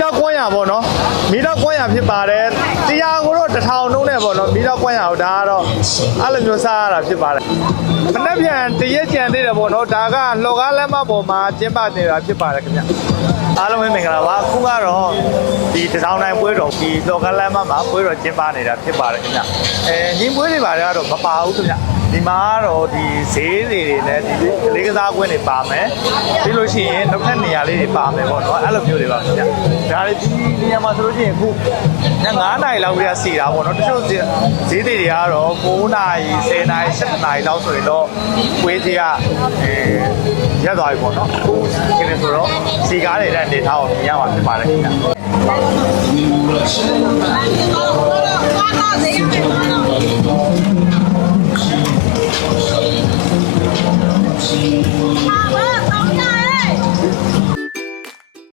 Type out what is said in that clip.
တာ900ပေါ့နော်မီတာ900ဖြစ်ပါတယ်တရားကိုတော့တစ်ထောင်နှုန်းနဲ့ပေါ့နော်မီတာ900ကိုဒါကတော့အဲ့လိုမျိုးစားရတာဖြစ်ပါတယ်မနှက်ပြန်တရက်ကြံသေးတယ်ပေါ့နော်ဒါကလှော်ကားလမ်းမပေါ်မှာကျင်းပနေတာဖြစ်ပါတယ်ခင်ဗျအားလုံးပဲမင်္ဂလာပါအခုကတော့ဒီတစောင်းတိုင်းပွဲတော်ဒီလှော်ကားလမ်းမမှာပွဲတော်ကျင်းပနေတာဖြစ်ပါတယ်ခင်ဗျအဲညီပွဲတွေပါတယ်ကတော့မပါဘူးခင်ဗျ ဒီမှာကတော့ဒီဈေးတွေတွေနဲ့ဒီလေးကစားကွင်းတွေပါမယ်ပြီးလို့ရှိရင်နောက်ထပ်နေရာလေးတွေပါမယ်ပေါ့နော်အဲ့လိုမျိုးတွေပါခင်ဗျဒါတွေဒီနေရာမှာဆိုလို့ရှိရင်အခုည9နာရီလောက်ကစီတာပေါ့နော်တချို့ဈေးတွေတွေကတော့9နာရီ10နာရီ7နာရီလောက်ဆိုရင်တော့ကွေးကြီးကအဲရက်သွားပြီပေါ့နော်အခုခင်းနေဆိုတော့စီကားတွေတဲ့အနေထားကိုမြင်ရမှာဖြစ်ပါတယ်ခင်ဗျ